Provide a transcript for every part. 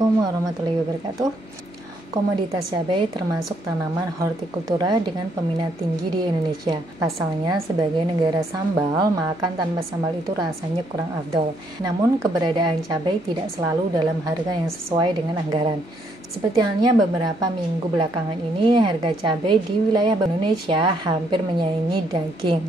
Assalamualaikum warahmatullahi wabarakatuh. Komoditas cabai termasuk tanaman hortikultura dengan peminat tinggi di Indonesia. Pasalnya, sebagai negara sambal, makan tanpa sambal itu rasanya kurang afdol. Namun, keberadaan cabai tidak selalu dalam harga yang sesuai dengan anggaran. Seperti halnya beberapa minggu belakangan ini, harga cabai di wilayah Indonesia hampir menyaingi daging.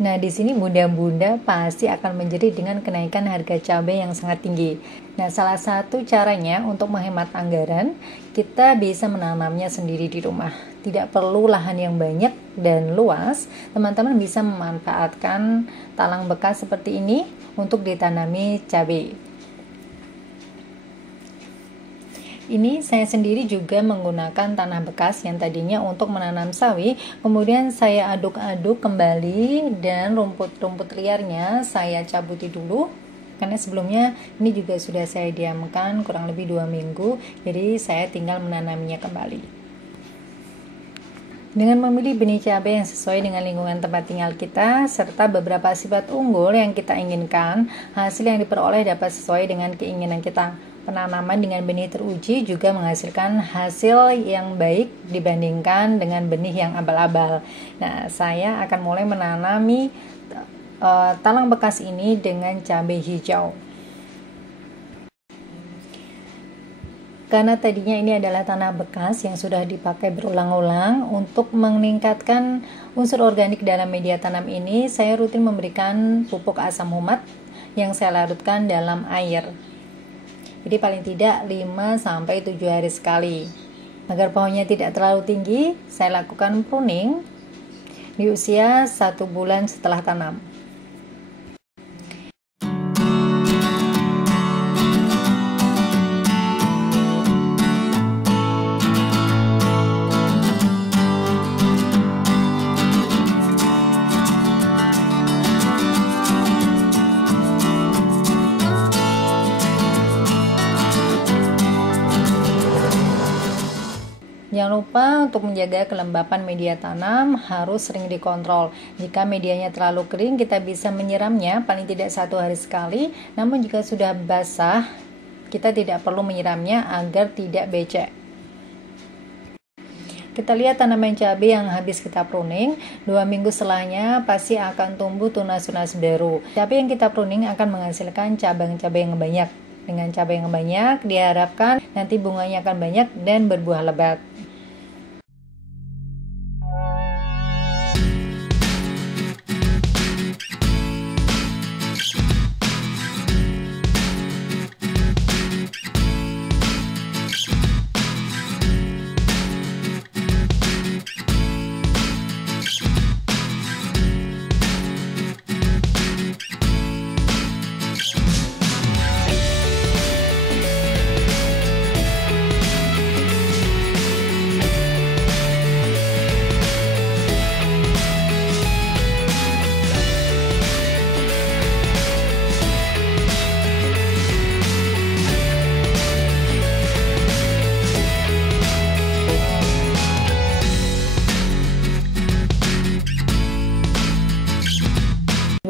Nah, di sini bunda-bunda pasti akan menjerit dengan kenaikan harga cabai yang sangat tinggi. Nah, salah satu caranya untuk menghemat anggaran, kita bisa menanamnya sendiri di rumah. Tidak perlu lahan yang banyak dan luas, teman-teman bisa memanfaatkan talang bekas seperti ini untuk ditanami cabai. Ini saya sendiri juga menggunakan tanah bekas yang tadinya untuk menanam sawi, kemudian saya aduk-aduk kembali dan rumput-rumput liarnya saya cabuti dulu. Karena sebelumnya ini juga sudah saya diamkan kurang lebih 2 minggu, jadi saya tinggal menanaminya kembali. Dengan memilih benih cabai yang sesuai dengan lingkungan tempat tinggal kita, serta beberapa sifat unggul yang kita inginkan, hasil yang diperoleh dapat sesuai dengan keinginan kita. Penanaman dengan benih teruji juga menghasilkan hasil yang baik dibandingkan dengan benih yang abal-abal. Nah, saya akan mulai menanami talang bekas ini dengan cabai hijau. Karena tadinya ini adalah tanah bekas yang sudah dipakai berulang-ulang, untuk meningkatkan unsur organik dalam media tanam ini, saya rutin memberikan pupuk asam humat yang saya larutkan dalam air. Jadi paling tidak 5-7 hari sekali. Agar pohonnya tidak terlalu tinggi, saya lakukan pruning di usia 1 bulan setelah tanam. Jangan lupa untuk menjaga kelembapan media tanam harus sering dikontrol. Jika medianya terlalu kering, kita bisa menyiramnya paling tidak 1 hari sekali. Namun jika sudah basah, kita tidak perlu menyiramnya agar tidak becek. Kita lihat tanaman cabai yang habis kita pruning, 2 minggu setelahnya pasti akan tumbuh tunas-tunas baru. Cabai yang kita pruning akan menghasilkan cabang cabai yang banyak. Dengan cabai yang banyak, diharapkan nanti bunganya akan banyak dan berbuah lebat.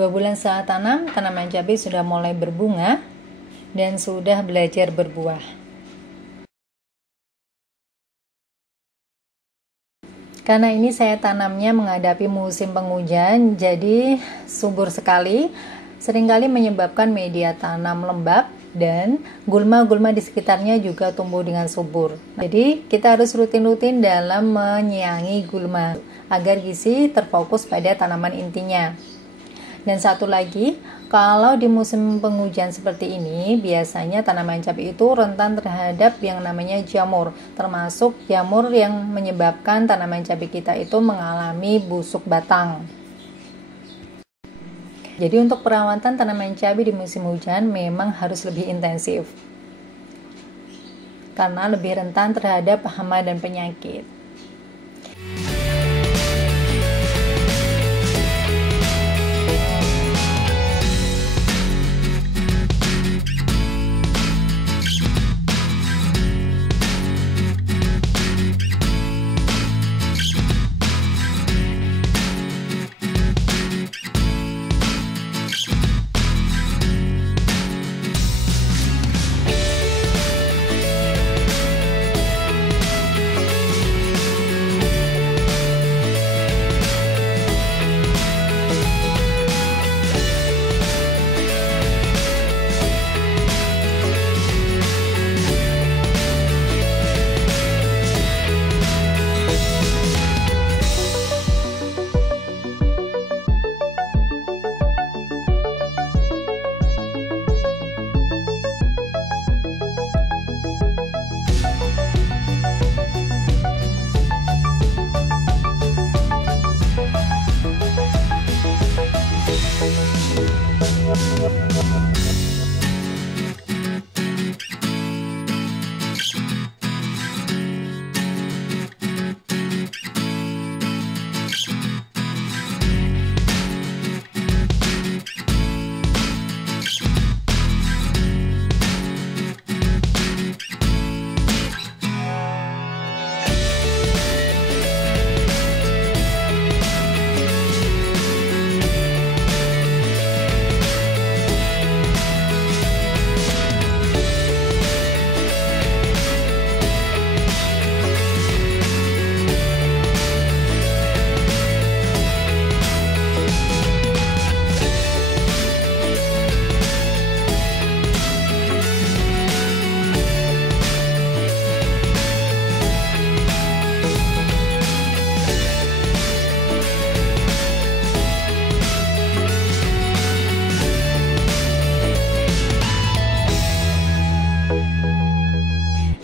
Dua bulan setelah tanam, tanaman cabai sudah mulai berbunga dan sudah belajar berbuah. Karena ini saya tanamnya menghadapi musim penghujan, jadi subur sekali, seringkali menyebabkan media tanam lembab dan gulma-gulma di sekitarnya juga tumbuh dengan subur. Jadi kita harus rutin-rutin dalam menyiangi gulma agar gizi terfokus pada tanaman intinya. Dan satu lagi, kalau di musim penghujan seperti ini, biasanya tanaman cabai itu rentan terhadap yang namanya jamur, termasuk jamur yang menyebabkan tanaman cabai kita itu mengalami busuk batang. Jadi untuk perawatan tanaman cabai di musim hujan memang harus lebih intensif, karena lebih rentan terhadap hama dan penyakit.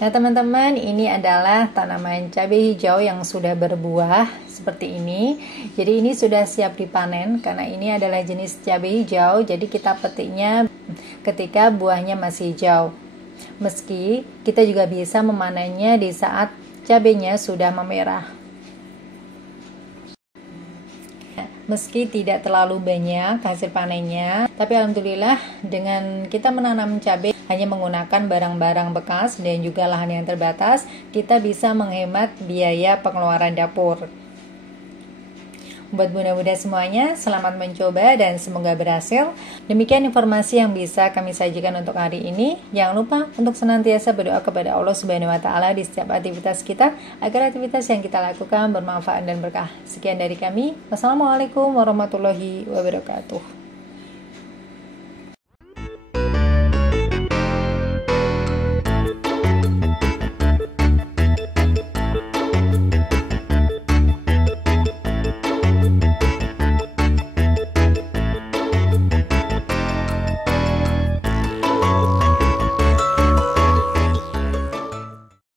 Nah teman-teman, ini adalah tanaman cabai hijau yang sudah berbuah seperti ini. Jadi ini sudah siap dipanen karena ini adalah jenis cabai hijau. Jadi kita petiknya ketika buahnya masih hijau. Meski kita juga bisa memanennya di saat cabainya sudah memerah. Meski tidak terlalu banyak hasil panennya, tapi alhamdulillah dengan kita menanam cabai hanya menggunakan barang-barang bekas dan juga lahan yang terbatas, kita bisa menghemat biaya pengeluaran dapur. Buat bunda-bunda semuanya, selamat mencoba dan semoga berhasil. Demikian informasi yang bisa kami sajikan untuk hari ini. Jangan lupa untuk senantiasa berdoa kepada Allah Subhanahu wa taala di setiap aktivitas kita agar aktivitas yang kita lakukan bermanfaat dan berkah. Sekian dari kami. Wassalamualaikum warahmatullahi wabarakatuh.